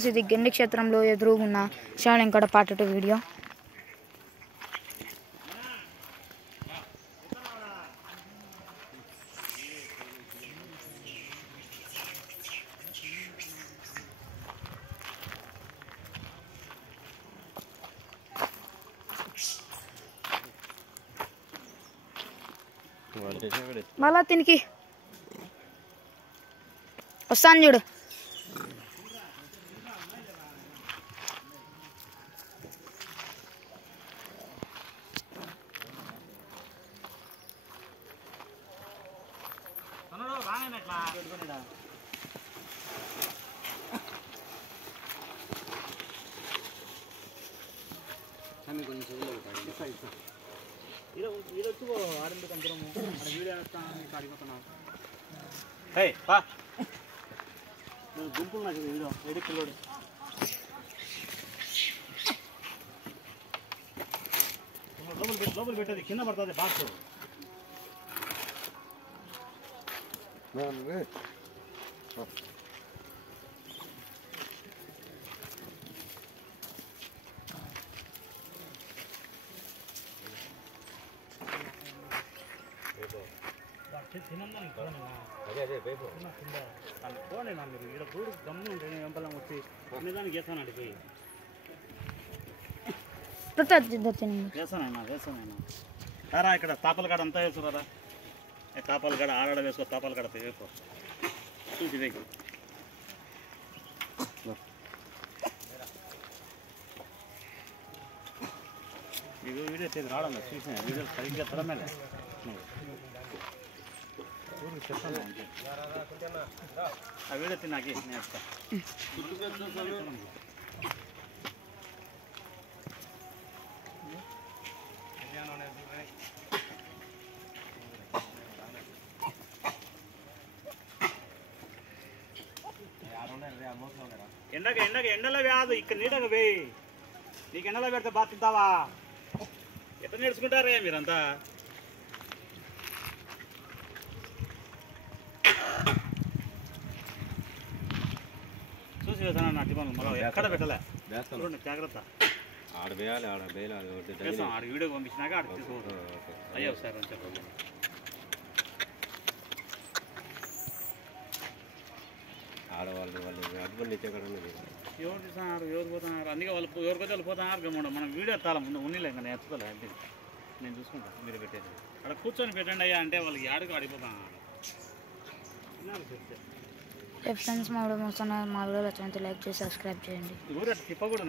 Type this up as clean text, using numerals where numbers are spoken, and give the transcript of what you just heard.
Friends, ఇది గెండి క్షేత్రంలో ఎదురుగున్న శివలింగడ part 2 video. మళ్ళా తినికి వస్తాను చూడు. గుంపులు నాకు వీడియో ఎడి పిల్లోడు లోపల పెట్టేది కింద పడుతుంది బాక్స్. పోనీ నా మీరు ఇక్కడ దూడు గమ్ము వెంపలం వచ్చి నిజానికి వేసాను అడిపోయి వేసానైనా రా ఇక్కడ తాపల కాడ అంతా వేసుకురా. తాపాల కాడ ఆడ వేసుకో, తాపాల కాడ వేసుకో చూసి వేకు. ఇది వీడియో చేసి రావడం చూసిన వీడియో సరిగ్గా తరమేలే చెప్తాను ఆ వీడియో తిన్నాకి నేస్తా. ఎండలో కాదు, ఇక్కడ నీడగా వేయి. నీకు ఎండలో పెడితే బాగుంటావా? ఎట్లా నేర్చుకుంటారే మీరంతా? చూసి వేసాను నా టిఫన్ మళ్ళీ ఎక్కడ పెట్టలే జాగ్రత్త. ఆడ వీడియో పంపించినాక ఆడ తీసుకోవచ్చు. అయ్యో సార్ అని చెప్పండి. ఆడవాళ్ళు అడ్బల్ ఇచ్చే కదా ఎవరు తీస్తున్నారు, ఎవరు పోతున్నారు, అందుకే వాళ్ళు ఎవరికైతే వాళ్ళు పోతున్నారు గమ్ముండ. మనం వీడియో ఎత్తాలి ముందు ఉన్నీలే, ఇంకా నేర్చుకోలే. అంటే నేను చూసుకుంటాను, మీరు పెట్టేది అక్కడ కూర్చొని పెట్టండి అయ్యా అంటే వాళ్ళకి ఆడికి ఆడిపోతాను. ఫ్రెండ్స్, మా వీడియో నచ్చితే లైక్ చేసి సబ్స్క్రైబ్ చేయండి. తిప్పకూడదు.